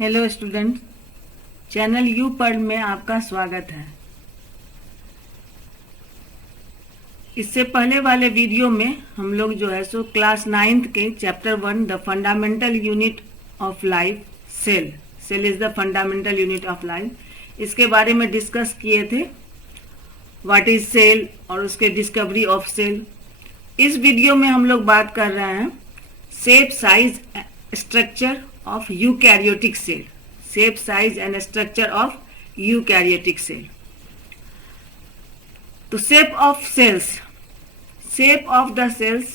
Hello students, channel you पढ़ में आपका स्वागत है। इससे पहले वाले वीडियो में हम लोग जो है सो क्लास 9th के chapter 1 the fundamental unit of life cell cell is the fundamental unit of life, इसके बारे में डिस्कस किए थे। व्हाट इज सेल और उसके डिस्कवरी ऑफ सेल। इस वीडियो में हम लोग बात कर रहे हैं shape, size, structure of eukaryotic cell, shape, size and structure of eukaryotic cell. तो shape of the cells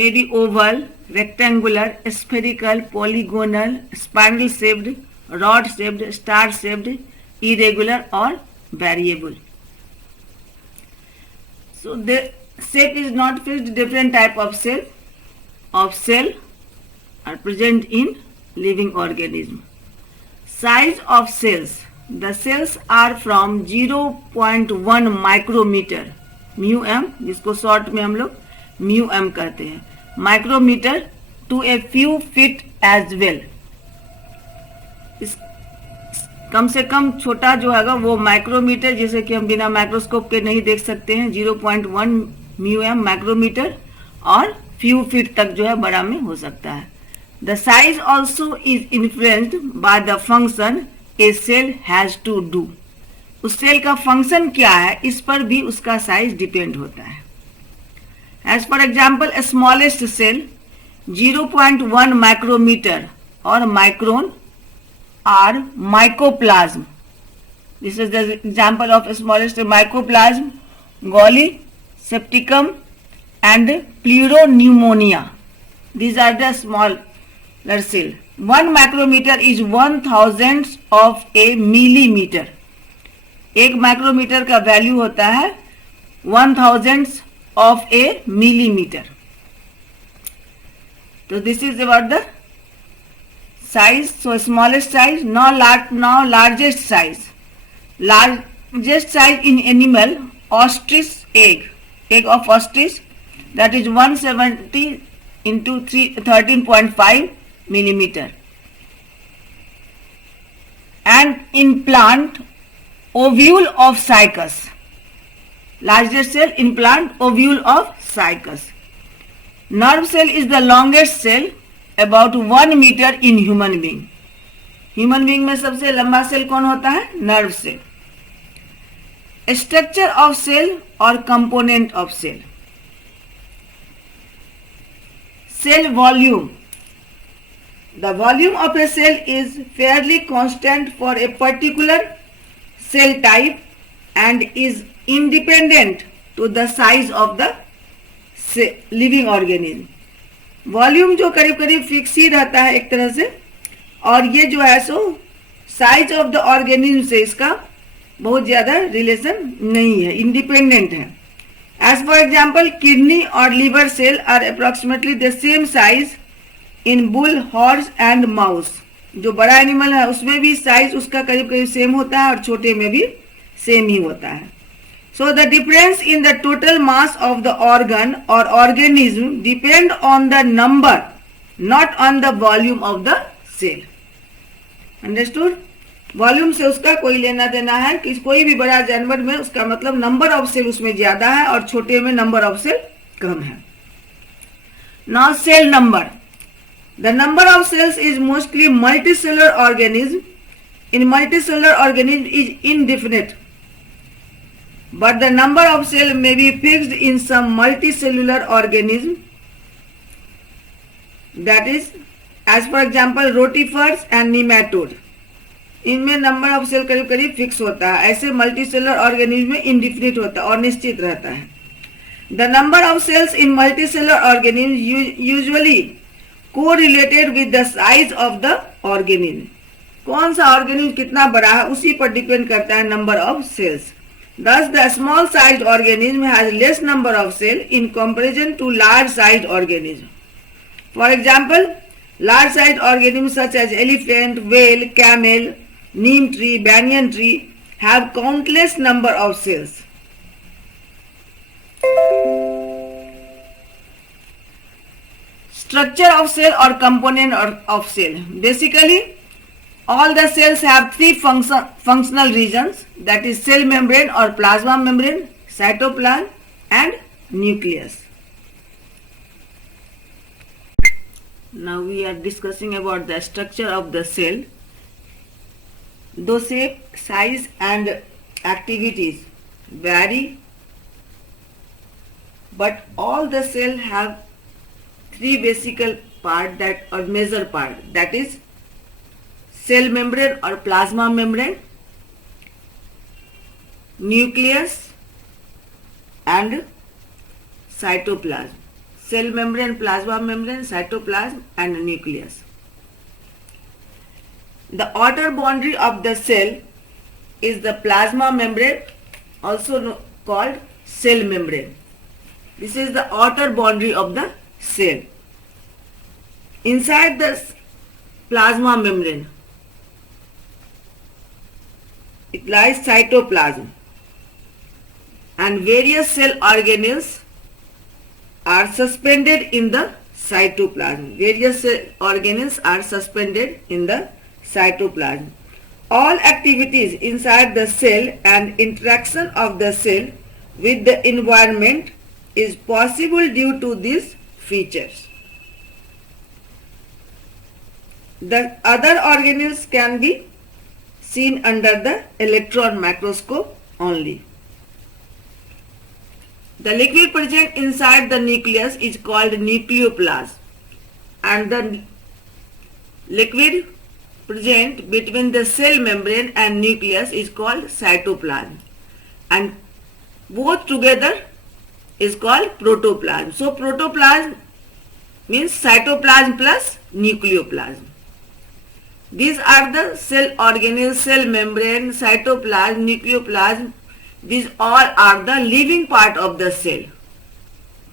may be oval, rectangular, spherical, polygonal, spiral shaped, rod shaped, star shaped, irregular or variable. So the shape is not fixed. Different type of cell are present in living organism. Size of cells. The cells are from 0.1 micrometer μm, जिसको short में हम लोग μm कहते हैं, micrometre to a few feet as well. इस कम से कम छोटा जो है वो माइक्रोमीटर, जैसे कि हम बिना माइक्रोस्कोप के नहीं देख सकते हैं, 0.1 μm माइक्रोमीटर, और फ्यू फीट तक जो है बड़ा में हो सकता है। The size also is influenced by the function a cell has to do. उस सेल का फंक्शन क्या है, इस पर भी उसका साइज डिपेंड होता है। As for example, a smallest cell 0.1 micrometer or micron are mycoplasm. This is the example of smallest mycoplasm, Golgi, septicum and pleuropneumonia. These are the small cell. 1 micrometer is 1,000th of a millimeter. एक micrometer का value होता है 1,000th of a millimeter. तो this is about the size. So smallest size. Now largest size. Largest size in animal, ostrich egg of ostrich, that is 170 into 13.5 millimeter. And in plant, ovule of cycas. Largest cell in plant, ovule of cycas. Nerve cell is the longest cell, about 1 meter in human being. Human being में सबसे लंबा cell कौन होता है? Nerve cell. Structure of cell or component of cell. Cell volume. The volume of a cell is fairly constant for a particular cell type and is independent to the size of the living organism. Volume जो करीब करीब fix ही रहता है एक तरह से, और ये जो है सो साइज ऑफ द ऑर्गेनिज्म से इसका बहुत ज्यादा रिलेशन नहीं है, इंडिपेंडेंट है। As for example, kidney or liver cell are approximately the same size in bull, horse and mouse. जो बड़ा एनिमल है उसमें भी साइज उसका करीब करीब सेम होता है और छोटे में भी सेम ही होता है। So the difference in the total mass of the organ or organism depend on the number, not on the volume of the cell. Understood? Volume से उसका कोई लेना देना है कि कोई भी बड़ा जानवर में उसका मतलब नंबर ऑफ सेल उसमें ज्यादा है और छोटे में नंबर ऑफ सेल कम है। Now cell number. The number of cells is mostly multicellular organism. In multicellular organism is indefinite, but the number of cell may be fixed in some multicellular organism, that is as for example rotifers and nematode. इनमें number of cell करीब करीब fix होता है, ऐसे multicellular organism में indefinite होता है और निश्चित रहता है। The number of cells in multicellular organism usually correlated with the size of the organism. कौन सा ऑर्गेनिज्म कितना बड़ा है उसी पर डिपेंड करता है number of cells. Thus, the small sized organism has less number of cells in comparison to large sized organism. For example, large sized organisms such as elephant, whale, camel, neem tree, banyan tree have countless number of cells. Structure of cell or component of cell. Basically, All the cells have three functional regions, that is cell membrane or plasma membrane, cytoplasm and nucleus. Now we are discussing about the structure of the cell. Though shape, size and activities vary, but all the cell have three basic part that or major part, that is cell membrane or plasma membrane, nucleus and cytoplasm. Cell membrane, plasma membrane, cytoplasm and nucleus. The outer boundary of the cell is the plasma membrane, also called cell membrane. This is the outer boundary of the cell. Inside the plasma membrane, it lies cytoplasm, and various cell organelles are suspended in the cytoplasm. Various cell organelles are suspended in the cytoplasm. All activities inside the cell and interaction of the cell with the environment is possible due to these features. The other organelles can be seen under the electron microscope only. The liquid present inside the nucleus is called nucleoplasm, and the liquid present between the cell membrane and nucleus is called cytoplasm, and both together is called protoplasm. So protoplasm means cytoplasm plus nucleoplasm. These are the cell organelles, cell membrane, cytoplasm, nucleoplasm. These all are the living part of the cell.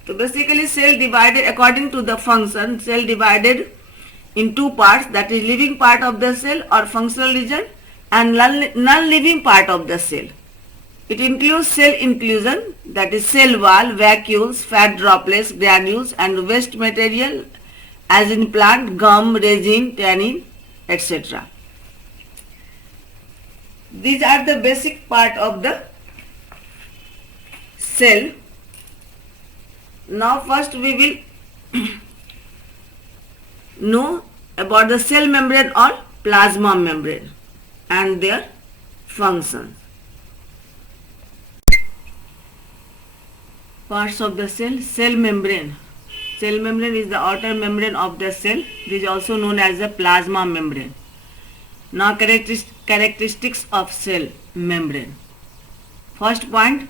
So basically cell divided according to the function, cell divided in two parts, that is living part of the cell or functional region and non-living part of the cell. It includes cell inclusion, that is cell wall, vacuoles, fat droplets, granules and waste material as in plant, gum, resin, tannin, etc. These are the basic part of the cell. Now first we will know about the cell membrane or plasma membrane and their functions. Parts of the cell. Cell membrane. Cell membrane is the outer membrane of the cell. This is also known as the plasma membrane. Now characteristics of cell membrane. First point,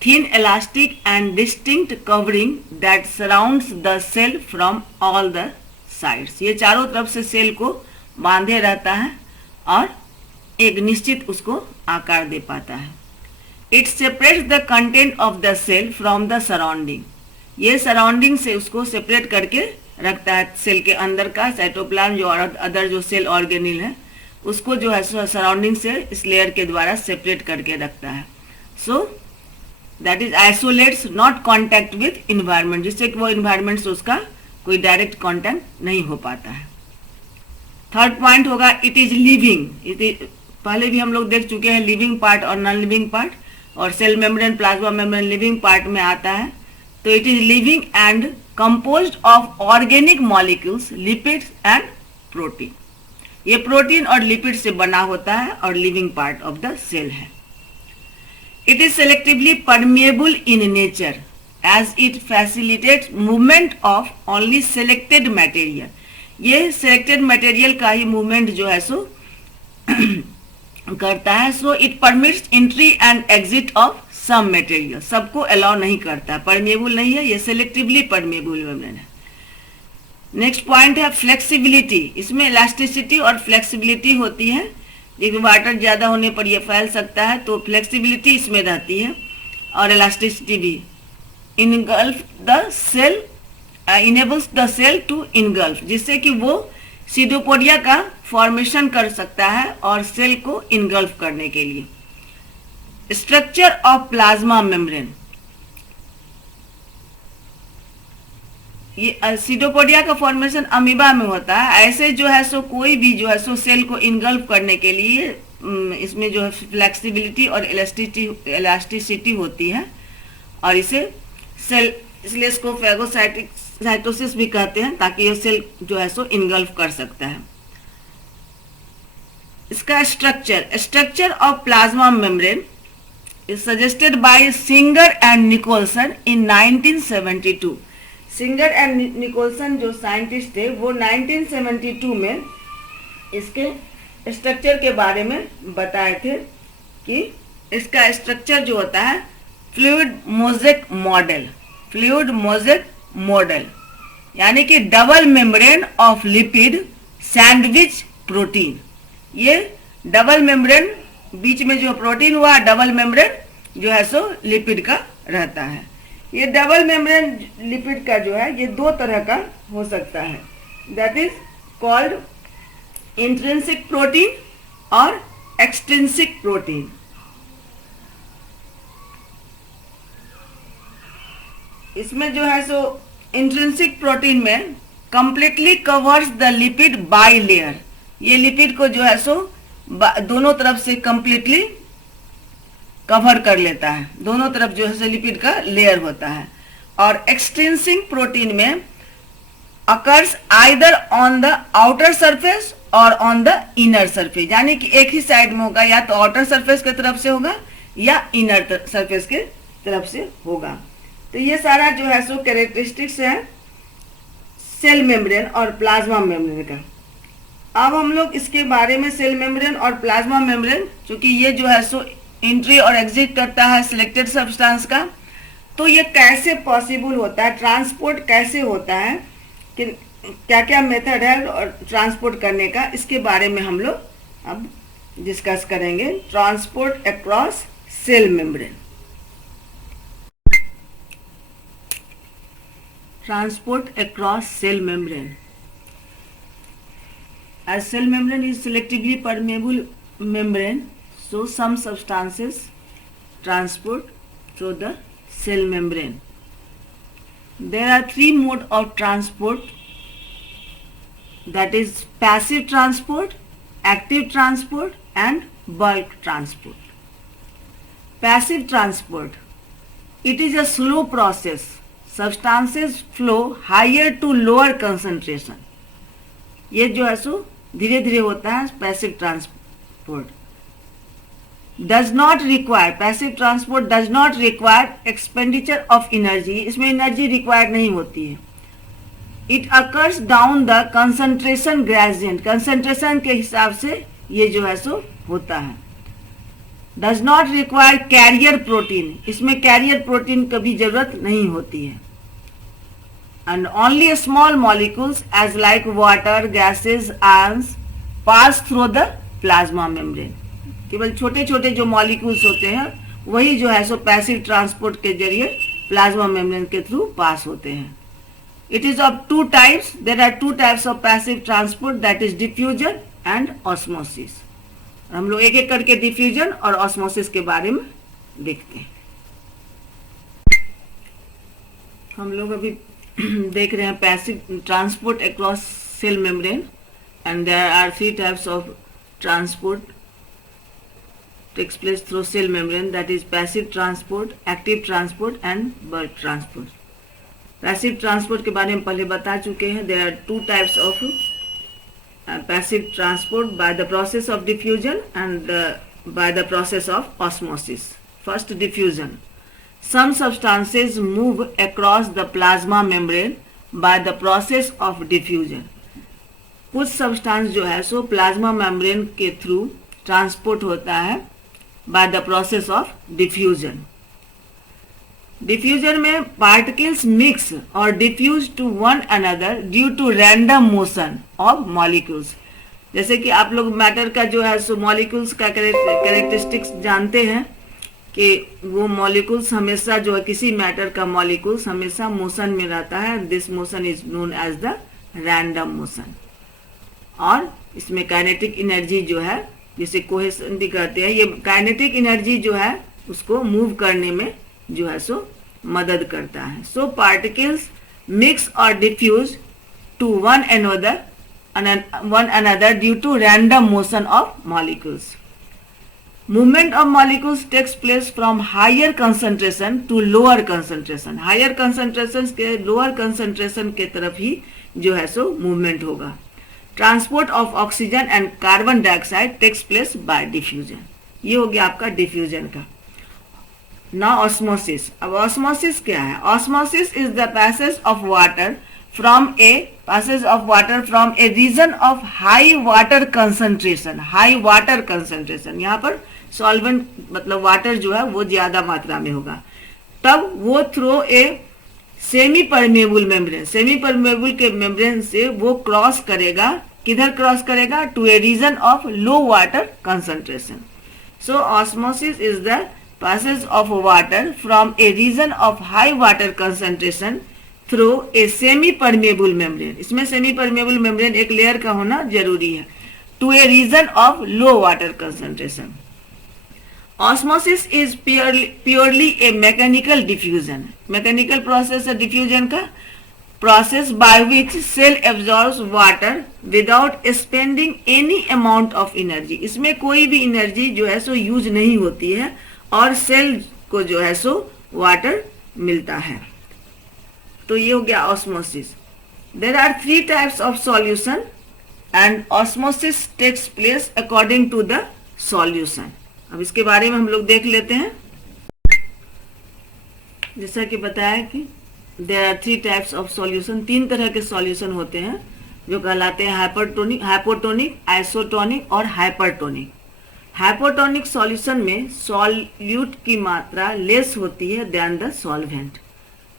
thin, elastic and distinct covering that surrounds the cell from all the sides. ये चारों तरफ से cell को बांधे रहता है और एक निश्चित उसको आकार दे पाता है. It separates the content of the cell from the surrounding. ये सराउंडिंग से उसको सेपरेट करके रखता है. सेल के अंदर का साइटोप्लाज्म जो अदर जो सेल ऑर्गेनिल है उसको जो है सराउंडिंग से इस लेयर के द्वारा सेपरेट करके रखता है. So that is isolates not contact with environment, जिससे कि वो इन्वायरमेंट से उसका कोई डायरेक्ट कॉन्टैक्ट नहीं हो पाता है. थर्ड पॉइंट होगा इट इज लिविंग. पहले भी हम लोग देख चुके हैं लिविंग पार्ट और नॉन लिविंग पार्ट, और cell membrane plasma membrane living part में आता है. तो it is living and composed of organic molecules, lipids and protein. ये प्रोटीन और लिपिड से बना होता है और living part of the cell है. It is selectively permeable in nature as it facilitates movement of only selected material. ये selected material का ही मूवमेंट जो है सो करता है. So it permits entry and exit of some material. सबको अलाउ नहीं करता है, परमिएबल नहीं है, ये सेलेक्टिवली परमिएबल मेम्ब्रेन है. नेक्स्ट पॉइंट है फ्लेक्सिबिलिटी. इसमें इलास्टिसिटी और फ्लेक्सिबिलिटी होती है. एक वाटर ज़्यादा होने पर यह फैल सकता है, तो फ्लेक्सिबिलिटी इसमें रहती है और इलास्टिसिटी भी. Engulf the cell, enables the cell to engulf, जिससे कि वो सीडोपोडिया का फॉर्मेशन कर सकता है और सेल को इनगल्फ करने के लिए. Structure of plasma membrane. ये सीडोपोडिया का फॉर्मेशन अमीबा में होता है। ऐसे जो है सो कोई भी जो है सो सेल को इनगल्फ करने के लिए इसमें जो है फ्लेक्सिबिलिटी और इलास्टिसिटी होती है, और इसे सेल इसलिए इसको फेगोसाइटोसिस भी कहते हैं, ताकि ये सेल जो है सो इनगल्फ कर सकता है। इसका structure of plasma membrane is suggested by Singer and Nicholson in 1972। Singer and Nicholson जो साइंटिस्ट थे वो 1972 में इसके स्ट्रक्चर के बारे में बताए थे कि इसका स्ट्रक्चर जो होता है फ्लूइड मोज़ेक मॉडल, यानी कि double membrane of lipid sandwich protein. ये डबल मेम्ब्रेन, बीच में जो प्रोटीन हुआ डबल मेम्ब्रेन जो है सो लिपिड का रहता है। ये डबल मेम्ब्रेन लिपिड का जो है ये दो तरह का हो सकता है, that is called intrinsic protein और एक्सट्रिंसिक प्रोटीन। इसमें जो है सो इंट्रिंसिक प्रोटीन में completely covers the lipid by layer. ये लिपिड को जो है सो दोनों तरफ से कंप्लीटली कवर कर लेता है, दोनों तरफ जो है लिपिड का लेयर होता है। और एक्सट्रिंसिक प्रोटीन में occurs either on the outer surface और ऑन द इनर सरफेस, यानी कि एक ही साइड में होगा, या तो आउटर सरफेस की तरफ से होगा या इनर सरफेस के तरफ से होगा। तो ये सारा जो है सो कैरेक्टरिस्टिक्स है सेल मेम्ब्रेन और प्लाज्मा मेम्ब्रेन का। अब हम लोग इसके बारे में सेल मेम्ब्रेन और प्लाज्मा मेम्ब्रेन, क्योंकि ये जो है सो एंट्री और एग्जिट करता है सिलेक्टेड सब्सटेंस का, तो ये कैसे पॉसिबल होता है, ट्रांसपोर्ट कैसे होता है, कि क्या क्या मेथड है और ट्रांसपोर्ट करने का, इसके बारे में हम लोग अब डिस्कस करेंगे। Transport across cell membrane. Transport across cell membrane. As cell membrane is selectively permeable membrane, so some substances transport through the cell membrane. There are three modes of transport, that is passive transport, active transport and bulk transport. Passive transport, it is a slow process. Substances flow higher to lower concentration. ये जो है सो धीरे धीरे होता है passive transport. Passive transport does not require expenditure of energy, इसमें energy require नहीं होती है। It occurs down the concentration gradient, concentration के हिसाब से ये जो है सो होता है। Does not require carrier protein, इसमें कैरियर प्रोटीन की भी जरूरत नहीं होती है। And only small molecules as like water, gases, ions pass through the plasma membrane. केवल छोटे छोटे जो मॉलिक्यूल्स होते हैं वही जो है सो पैसिव ट्रांसपोर्ट के जरिए प्लाज्मा मेम्ब्रेन के थ्रू पास होते हैं। It is of two types, there are two types of passive transport, that is diffusion and osmosis. हम लोग एक एक करके डिफ्यूजन और ऑस्मोसिस के बारे में देखते हैं। हम लोग अभी देख रहे हैं passive transport across cell membrane, and there are three types of transport takes place through cell membrane, that is passive transport, active transport and bulk transport. Passive transport के बारे में पहले बता चुके हैं। There are two types of passive transport, by the process of diffusion and by the process of osmosis. First, diffusion. Some substances move across the plasma membrane by the process of diffusion. कुछ substance जो है सो plasma membrane के through transport होता है by the process of diffusion. Diffusion में particles mix और diffuse to one another due to random motion of molecules. जैसे कि आप लोग मैटर का जो है सो मॉलिक्यूल्स का कैरेक्टरिस्टिक्स जानते हैं कि वो मॉलिक्यूल्स हमेशा जो है किसी मैटर का मॉलिक्यूल्स हमेशा मोशन में रहता है। This motion is known as the random motion. और इसमें काइनेटिक एनर्जी जो है जिसे कोहेशन भी कहते हैं, ये काइनेटिक एनर्जी जो है उसको मूव करने में जो है सो मदद करता है। सो particles mix or diffuse to one another due to random motion of molecules. Movement of molecules takes place from higher concentration to lower concentration. Higher concentrations के lower concentration के तरफ ही जो है सो movement होगा. Transport of oxygen and carbon dioxide takes place by diffusion. ये हो गया आपका diffusion का. Now osmosis. अब osmosis क्या है? Osmosis is the passage of water from a region of high water concentration. High water concentration. यहाँ पर सॉल्वेंट मतलब वाटर जो है वो ज्यादा मात्रा में होगा, तब वो through a semi permeable membrane, semi permeable के मेम्ब्रेन से वो क्रॉस करेगा, किधर क्रॉस करेगा? To a region of low water concentration. So osmosis is the passage of water from a region of high water concentration through a semi permeable membrane. इसमें semi permeable membrane एक layer का होना जरूरी है. To a region of low water concentration. Osmosis is purely a mechanical diffusion. Mechanical process है diffusion का, process by which cell absorbs water without spending any amount of energy. इसमें कोई भी energy जो है सो यूज नहीं होती है और सेल को जो है सो वाटर मिलता है. तो ये हो गया osmosis. There are 3 types of solution and osmosis takes place according to the solution. अब इसके बारे में हम लोग देख लेते हैं. जैसा कि बताया कि there are 3 types of solution. 3 तरह के सॉल्यूशन होते हैं जो कहलाते हैं हाइपरटोनिक, हाइपोटोनिक, आइसोटोनिक और हाइपरटोनिक. हाइपोटोनिक सॉल्यूशन में सॉल्यूट की मात्रा लेस होती है देन द सॉल्वेंट.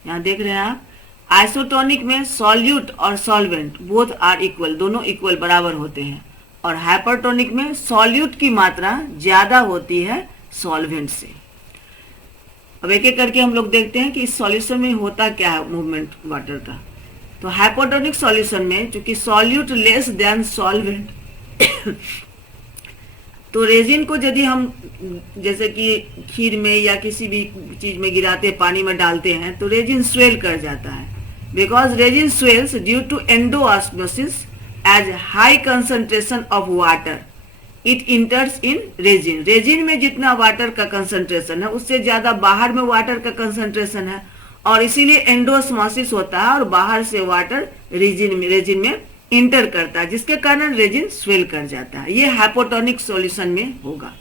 यहाँ देख रहे हैं आप. आइसोटोनिक में सॉल्यूट और सॉल्वेंट बोथ आर इक्वल, दोनों इक्वल बराबर होते हैं. और हाइपरटोनिक में सॉल्यूट की मात्रा ज्यादा होती है सॉल्वेंट से. अब एक एक करके हम लोग देखते हैं कि इस सॉल्यूशन में होता क्या है मूवमेंट वाटर का. तो हाइपोटोनिक सॉल्यूशन में चूंकि सॉल्यूट लेस देन सॉल्वेंट, तो रेजिन को यदि हम जैसे कि खीर में या किसी भी चीज में गिराते हैं, पानी में डालते हैं, तो रेजिन स्वेल कर जाता है. Because resin swells due to endosmosis as high concentration of water it enters in resin. Resin में जितना वाटर का कंसंट्रेशन है उससे ज्यादा बाहर में वाटर का कंसंट्रेशन है और इसीलिए एंडोस्मोसिस होता है और बाहर से वाटर रेजिन में इंटर करता है, जिसके कारण रेजिन स्वेल कर जाता है. ये हाइपोटोनिक सॉल्यूशन में होगा.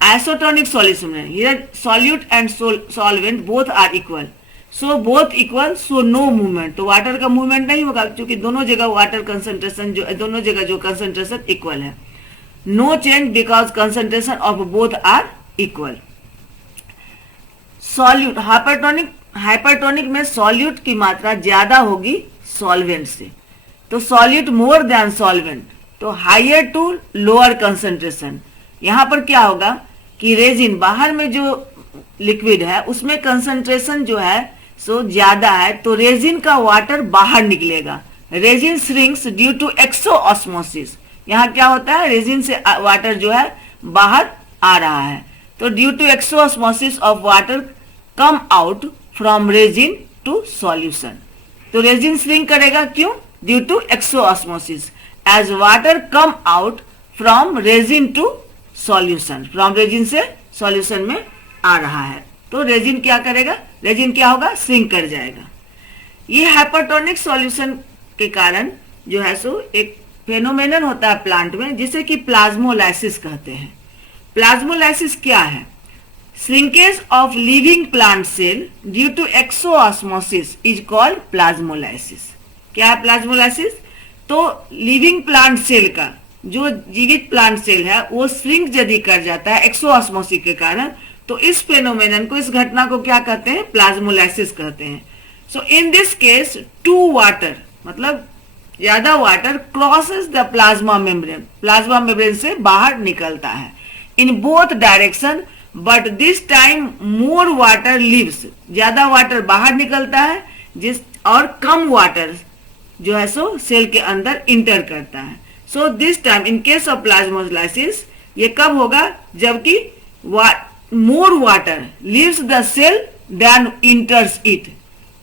आइसोटोनिक सॉल्यूशन में here solute and solvent both are equal. So both equal, so no movement. तो वाटर का मूवमेंट नहीं होगा क्योंकि दोनों जगह वाटर कंसंट्रेशन दोनों जगह जो कंसंट्रेशन इक्वल है. No change because concentration of both are equal. Solute hypertonic में सॉल्यूट की मात्रा ज्यादा होगी सॉल्वेंट से. तो सॉल्यूट मोर देन सॉल्वेंट, तो हायर टू लोअर कंसंट्रेशन. यहां पर क्या होगा कि रेजिन बाहर में जो लिक्विड है उसमें कंसंट्रेशन जो है सो ज्यादा है, तो रेजिन का वाटर बाहर निकलेगा. Raisin shrinks due to exosmosis. यहाँ क्या होता है, रेजिन से वाटर जो है बाहर आ रहा है, तो due to exosmosis of water come out from raisin to solution. तो रेजिन श्रिंक करेगा, क्यों? Due to exosmosis. As water come out from raisin to solution, from raisin से सॉल्यूशन में आ रहा है, तो रेजिन क्या करेगा, रेजिन क्या होगा, श्रिंक कर जाएगा. ये हाइपरटोनिक सॉल्यूशन के कारण जो है सो एक फेनोमेनन होता है प्लांट में जिसे कि प्लाज्मोलाइसिस कहते हैं. प्लाज्मोलाइसिस क्या है? Shrinkage of living plant cell due to exosmosis is called plasmolysis. क्या है प्लाज्मोलाइसिस? तो लिविंग प्लांट सेल का, जो जीवित प्लांट सेल है, वो श्रिंक यदि कर जाता है एक्सोऑस्मोसिस के कारण, तो इस फेनोमेनन को, इस घटना को क्या कहते हैं, प्लाज्मोलाइसिस कहते हैं. So in this case to water, मतलब ज्यादा water crosses the plasma membrane, plasma membrane से बाहर निकलता है in both direction, but this time more water leaves. ज्यादा वाटर बाहर निकलता है जिस और कम वाटर जो है सो सेल के अंदर इंटर करता है. So this time in case of plasmolysis ये कब होगा, जबकि more water leaves the cell than enters it.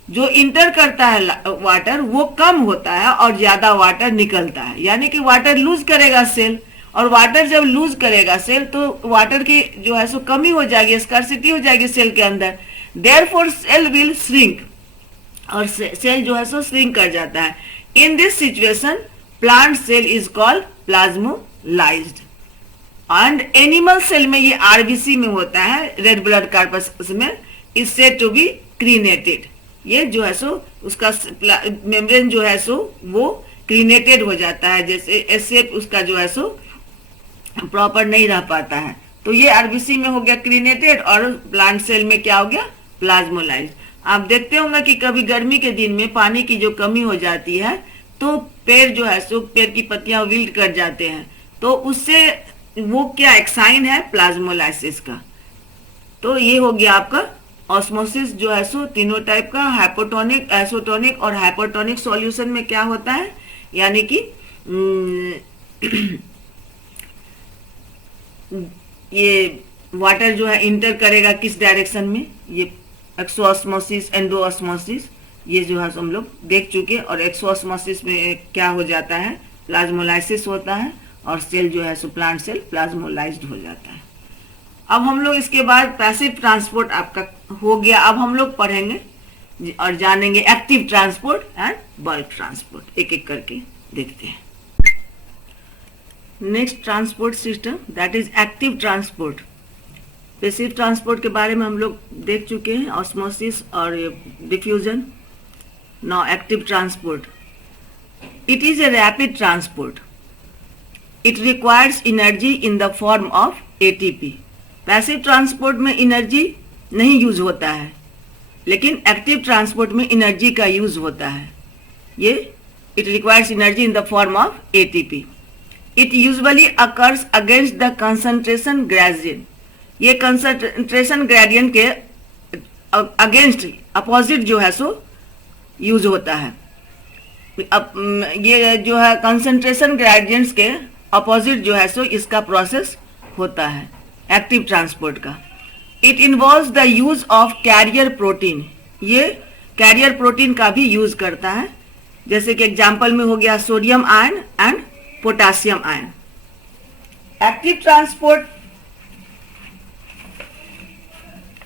जो इंटर करता है वाटर वो कम होता है और ज्यादा वाटर निकलता है, यानी कि वाटर लूज करेगा सेल, और वाटर जब लूज करेगा सेल तो वाटर की जो है सो कमी हो जाएगी, स्कार्सिटी हो जाएगी सेल के अंदर, देयरफॉर सेल विल श्रिंक, और सेल जो है सो श्रिंक कर जाता है। In this situation plant cell is called plasmolysed, and animal cell में ये आरबीसी में होता है, रेड ब्लड कॉर्पस में, is said to be crenated. ये जो है सो उसका मेम्ब्रेन जो है सो वो क्रीनेटेड हो जाता है, जैसे शेप उसका जो है सो प्रॉपर नहीं रह पाता है। तो ये आरबीसी में हो गया क्रीनेटेड, और प्लांट सेल में क्या हो गया, प्लाज्मोलाइज्ड। आप देखते होंगे कि कभी गर्मी के दिन में पानी की जो कमी हो जाती है तो पेड़ जो है सो पेड़ की पत्तियां विल्ट कर जाते हैं, तो उससे वो क्या एक साइन है प्लाज्मोलाइसिस का। तो ये हो गया आपका ऑस्मोसिस जो है सो तीनों टाइप का, हाइपोटोनिक, आइसोटोनिक और हाइपोटोनिक सॉल्यूशन में क्या होता है, यानी कि ये वाटर जो है इंटर करेगा किस डायरेक्शन में, ये एक्सोऑस्मोसिस, एंडोऑस्मोसिस, ये जो है हम लोग देख चुके। और एक्सोऑस्मोसिस में क्या हो जाता है, प्लाज्मोलाइसिस होता है, और सेल जो है सो प्लांट सेल प्लाज्मोलाइज्ड हो जाता है। अब हम लोग इसके बाद पैसिव ट्रांसपोर्ट आपका हो गया। अब हम लोग पढ़ेंगे और जानेंगे active transport and bulk transport, एक एक करके देखते हैं। Next transport system that is active transport. Passive transport के बारे में हम लोग देख चुके हैं, ऑस्मोसिस और diffusion. Now active transport, it is a rapid transport, it requires energy in the form of ATP. Passive transport में एनर्जी नहीं यूज होता है, लेकिन एक्टिव ट्रांसपोर्ट में एनर्जी का यूज होता है। ये it requires energy in the form of ATP. It usually occurs against the concentration gradient. ये कंसंट्रेशन ग्रेडियंट के अगेंस्ट, अपोजिट जो है सो यूज होता है। ये जो है कंसंट्रेशन ग्रेडियंट्स के अपोजिट जो है सो इसका प्रोसेस होता है एक्टिव ट्रांसपोर्ट का। It involves the use of carrier protein. ये कैरियर प्रोटीन का भी यूज करता है, जैसे कि एग्जाम्पल में हो गया sodium ion and potassium ion. Active transport,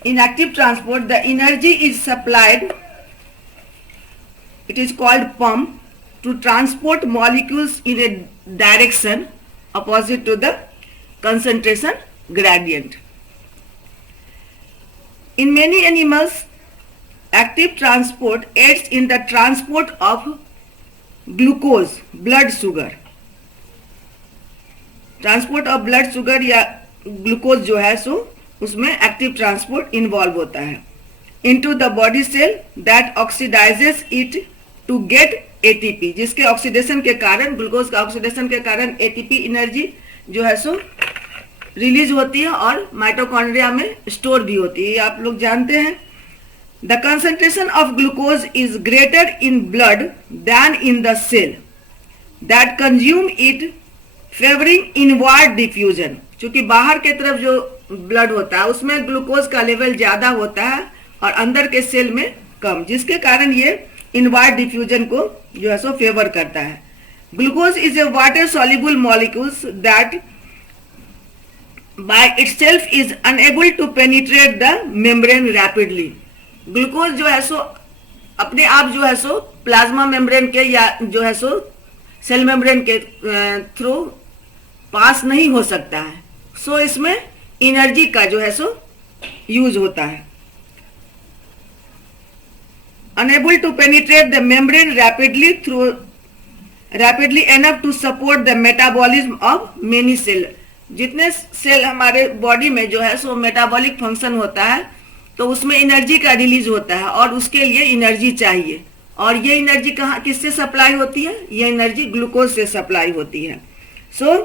in active transport the energy is supplied, it is called pump, to transport molecules in a direction opposite to the concentration gradient. In many animals active transport aids in the transport of glucose, blood sugar. Transport of blood sugar या glucose जो है सो उसमें active transport involve होता है into the body cell that oxidizes it to get ATP, जिसके oxidation के कारण, ग्लूकोज का ऑक्सीडेशन के कारण एटीपी एनर्जी जो है सो रिलीज होती है और माइटोकॉन्ड्रिया में स्टोर भी होती है, आप लोग जानते हैं। The concentration of glucose is greater in blood than in the cell that consume it, favouring inward diffusion. क्योंकि बाहर के तरफ जो ब्लड होता है उसमें ग्लूकोज का लेवल ज्यादा होता है और अंदर के सेल में कम, जिसके कारण ये इनवर्ड डिफ्यूजन को जो है सो फेवर करता है। Glucose is a water soluble molecules that by itself is unable to penetrate the membrane rapidly. Glucose जो है सो अपने आप जो है सो प्लाज्मा मेम्ब्रेन के या जो है सो सेल मेम्ब्रेन के थ्रू पास नहीं हो सकता है, सो इसमें एनर्जी का जो है सो यूज होता है। Unable to penetrate the membrane rapidly enough to support the metabolism of many cell. जितने सेल हमारे बॉडी में जो है सो मेटाबॉलिक फंक्शन होता है तो उसमें एनर्जी का रिलीज होता है और उसके लिए एनर्जी चाहिए, और ये एनर्जी कहाँ किससे सप्लाई होती है, ये एनर्जी ग्लूकोज से सप्लाई होती है। सो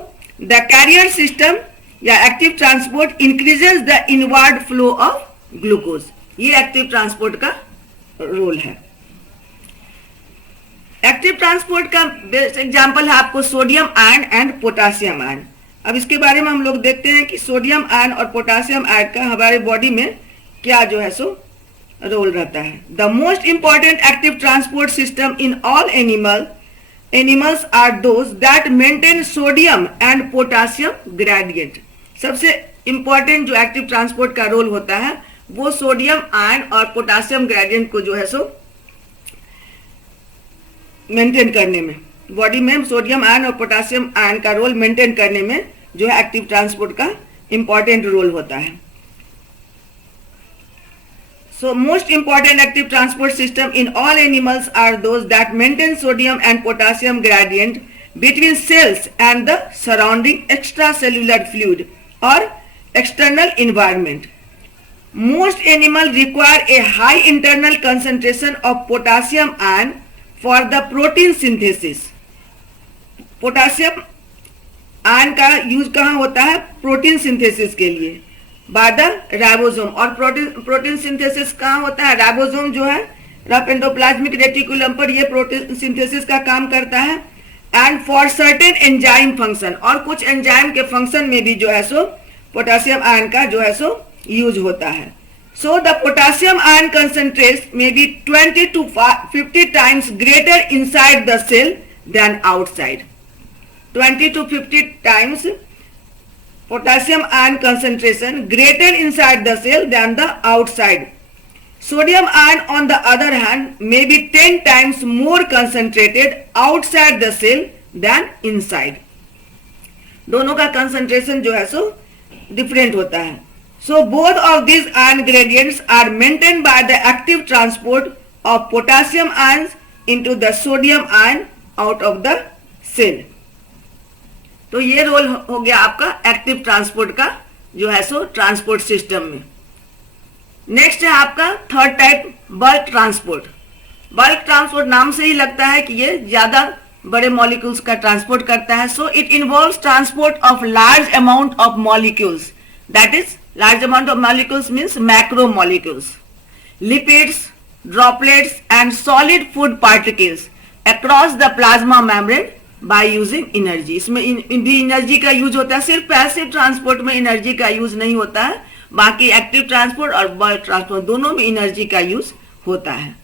द कैरियर सिस्टम या active transport increases the inward flow of glucose. ये एक्टिव ट्रांसपोर्ट का रोल है। एक्टिव ट्रांसपोर्ट का बेस्ट एग्जांपल है आपको sodium ion and potassium ion. अब इसके बारे में हम लोग देखते हैं कि सोडियम आयन और पोटासियम आयन का हमारे बॉडी में क्या जो है सो रोल रहता है. The most important active transport system in all animals are those that maintain sodium and potassium gradient. सबसे इंपॉर्टेंट जो एक्टिव ट्रांसपोर्ट का रोल होता है वो सोडियम आयन और पोटासियम ग्रेडियंट को जो है सो मेंटेन करने में, बॉडी में सोडियम आयन और पोटासियम आयन का रोल मेंटेन करने में जो है एक्टिव ट्रांसपोर्ट का इंपॉर्टेंट रोल होता है. So most important active transport system in all animals are those that maintain sodium and potassium gradient between cells and the surrounding extracellular fluid or external environment. Most animals require a high internal concentration of potassium ion for the protein synthesis. Potassium ion का use कहाँ होता है? Protein synthesis के लिए by the ribosome. और protein synthesis कहाँ होता है? राइबोसोम जो है रफ एंडोप्लाज्मिक रेटिकुलम पर ये प्रोटीन सिंथेसिस का काम करता है. And for certain enzyme function, और कुछ एंजाइम के फंक्शन में भी जो है सो पोटासियम आयन का जो है सो यूज होता है. So the potassium ion concentrate में B 20 to 50 times greater inside the cell than outside. 20 to 50 times potassium ion concentration greater inside the cell than the outside. Sodium ion on the other hand may be 10 times more concentrated outside the cell than inside. दोनों का concentration जो है सो different होता है. So both of these ion gradients are maintained by the active transport of potassium ions into the sodium ion out of the cell. तो ये role हो गया आपका एक्टिव ट्रांसपोर्ट का जो है सो ट्रांसपोर्ट सिस्टम में. नेक्स्ट है आपका third type bulk transport. Bulk transport नाम से ही लगता है कि ये ज्यादा बड़े मॉलिक्यूल्स का ट्रांसपोर्ट करता है. So it involves transport of large amount of molecules, that is large amount of molecules means macro molecules, lipids, droplets and solid food particles across the plasma membrane by using energy. इसमें भी energy का use होता है. सिर्फ passive transport में energy का use नहीं होता है, बाकी एक्टिव ट्रांसपोर्ट और बल्क ट्रांसपोर्ट दोनों में एनर्जी का यूज होता है.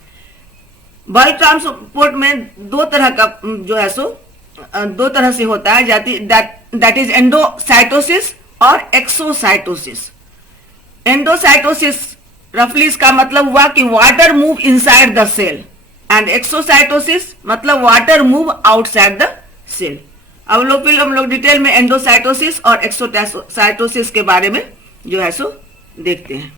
बल्क ट्रांसपोर्ट में दो तरह का जो है सो दो तरह से होता है, दैट इज एंडोसाइटोसिस और एक्सोसाइटोसिस. एंडोसाइटोसिस रफली इसका मतलब हुआ कि water move inside the cell, and exocytosis मतलब water move outside the cell. अब हम लोग डिटेल में एंडोसाइटोसिस और एक्सोसाइटोसिस के बारे में जो है सो देखते हैं.